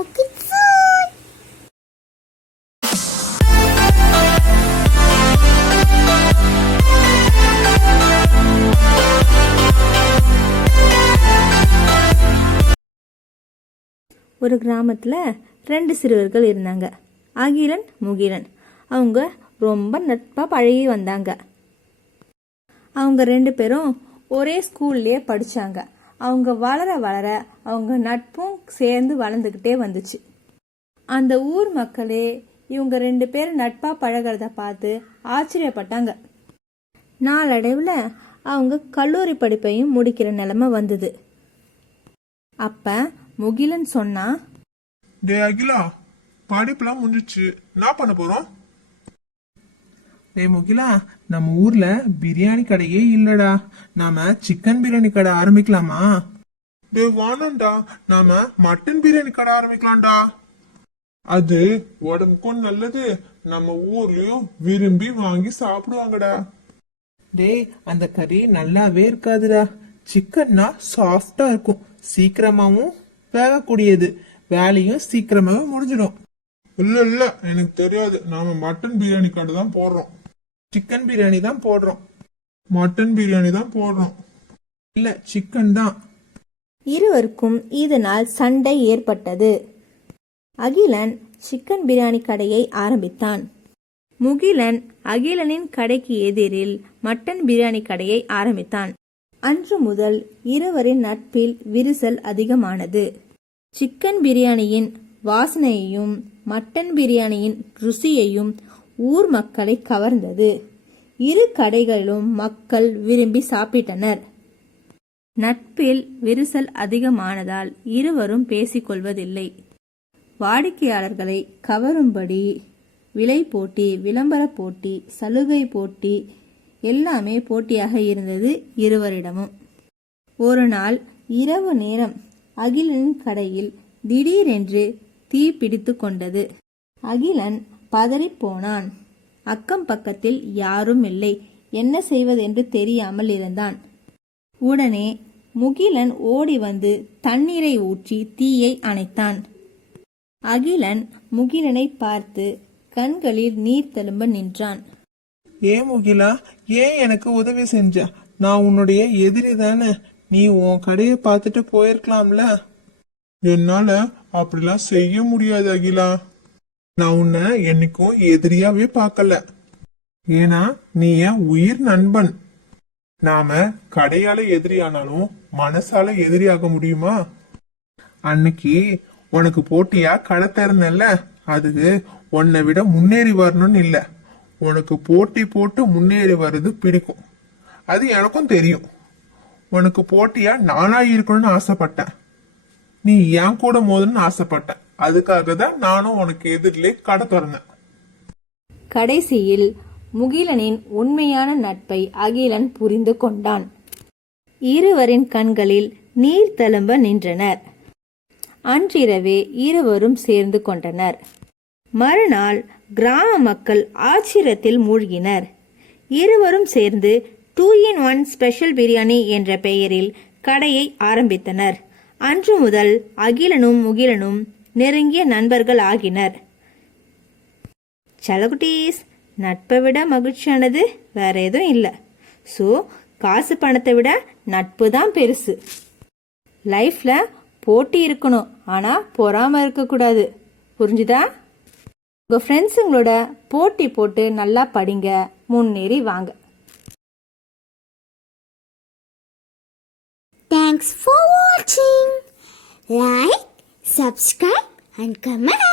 Talking soon. ஒரு கிராமத்தில் 2 சிறுவர்கள் இருந்தாங்க. அகிலன், முகிலன். அவங்க ரொம்ப நட்பாக பழகி வந்தாங்க. அவங்க 2 பேரும் ஒரே ஸ்கூல்லையே படித்தாங்க. அவங்க வளர வளர அவங்க நட்பும் சேர்ந்து வளர்ந்துக்கிட்டே வந்துச்சு. அந்த ஊர் மக்களே இவங்க 2 பேரும் நட்பாக பழகிறத பார்த்து ஆச்சரியப்பட்டாங்க. நாளடைவில் அவங்க கல்லூரி படிப்பையும் முடிக்கிற நிலைமை வந்தது. அப்போ முகிலன் சொன்னா, டே அகிலா, படிப்புலாம் முடிஞ்சிச்சு, என்ன பண்ண போறோம்? டே முகிலா, நம்ம ஊர்ல பிரியாணி கடையே இல்லடா, நாம சிக்கன் பிரியாணி கடை ஆரம்பிக்கலாமா? டே வானண்டா, நாம மட்டன் பிரியாணி கடை ஆரம்பிக்கலாம்டா. அது உடம்புக்கும் நல்லது, நம்ம ஊர்லயும் விரும்பி வாங்கி சாப்பிடுவாங்கடா. டேய், அந்த கறி நல்லாவே இருக்காதுடா. சிக்கன்னா சாஃப்டா இருக்கும், சீக்கிரமாவும் வேகக்கூடியது, வேலையும் சீக்கிரமாவே முடிஞ்சிடும். இல்ல எனக்கு தெரியாது, நாம மட்டன் பிரியாணி கடை தான் போடுறோம். சிக்கன் பிரியாணி தான் போடுறோம். மட்டன் பிரியாணி தான் போடுறோம். இல்ல, சிக்கன் தான். இருவருக்கும் இதனால் சண்டை ஏற்பட்டது. அகிலன் சிக்கன் பிரியாணி கடையை ஆரம்பித்தான். முகிலன் அகிலனின் கடைக்கு எதிரில் மட்டன் பிரியாணி கடையை ஆரம்பித்தான். அன்று முதல் இருவரின் நட்பில் விரிசல் அதிகமானது. சிக்கன் பிரியாணியின் வாசனையையும் மட்டன் பிரியாணியின் ருசியையும் ஊர் மக்களை கவர்ந்தது. இரு கடைகளிலும் மக்கள் விரும்பி சாப்பிட்டனர். நட்பில் விரிசல் அதிகமானதால் இருவரும் பேசிக்கொள்வதில்லை. வாடிக்கையாளர்களை கவரும்படி விலை போட்டி, விளம்பர போட்டி, சலுகை போட்டி எல்லாமே போட்டியாக இருந்தது இருவரிடமும். ஒரு நாள் இரவு நேரம் அகிலனின் கடையில் திடீரென்று தீ பிடித்து கொண்டது. அகிலன் பதறிப்போனான். அக்கம் பக்கத்தில் யாரும் இல்லை. என்ன செய்வதென்று தெரியாமல் இருந்தான். உடனே முகிலன் ஓடி வந்து தண்ணீரை ஊற்றி தீயை அணைத்தான். அகிலன் முகிலனை பார்த்து கண்களில் நீர் தழும்ப நின்றான். ஏன் முகிலா, ஏன் எனக்கு உதவி செஞ்ச? நான் உன்னுடைய எதிரி தானே, நீ உன் கடையை பார்த்துட்டு போயிருக்கலாம்ல. என்னால அப்படிலாம் செய்ய முடியாது அகிலா. நான் உன்னை என்னைக்கும் எதிரியாவே பார்க்கல. ஏன்னா நீ என் உயிர் நண்பன். நாம கடையால எதிரியானாலும் மனசால எதிரியாக முடியுமா? அன்னைக்கு உனக்கு போட்டியா கடை திறந்தல்ல, அதுக்கு உன்னை விட முன்னேறி வரணும்னு இல்ல, உனக்கு போட்டி போட்டு முன்னேறி வர்றது பிடிக்கும். அது எனக்கும் தெரியும். உனக்கு போட்டியா நானா இருக்கணும்னு ஆசைப்பட்டேன். நீ என் கூட மோதணும்னு ஆசைப்பட்டேன். அதுக்காக தான் நானும் உனக்கு எதிரிலே கடை திறந்தேன். கடைசியில் முகிலனின் உண்மையான நட்பை அகிலன் புரிந்து கொண்டான். இருவரின் கண்களில் நீர் தழும்ப நின்றனர். அன்றிரவே இருவரும் சேர்ந்து கொண்டனர். மறுநாள் கிராம மக்கள் ஆச்சரியத்தில் மூழ்கினர். இருவரும் சேர்ந்து 2-in-1 ஸ்பெஷல் பிரியாணி என்ற பெயரில் கடையை ஆரம்பித்தனர். அன்று முதல் அகிலனும் முகிலனும் நெருங்கிய நண்பர்கள் ஆகினர். சலகுட்டீஸ், நட்பை விட மகிழ்ச்சியானது வேற எதுவும் இல்லை. ஸோ காசு பணத்தை விட நட்பு தான் பெருசு. லைஃப்ல போட்டி இருக்கணும், ஆனா பொறாம இருக்கக்கூடாது. புரிஞ்சுதா? உங்கள் ஃப்ரெண்ட்ஸுங்களோட போட்டி போட்டு நல்லா படிங்க, முன்னேறி வாங்க. Thanks for watching. Like, subscribe and comment.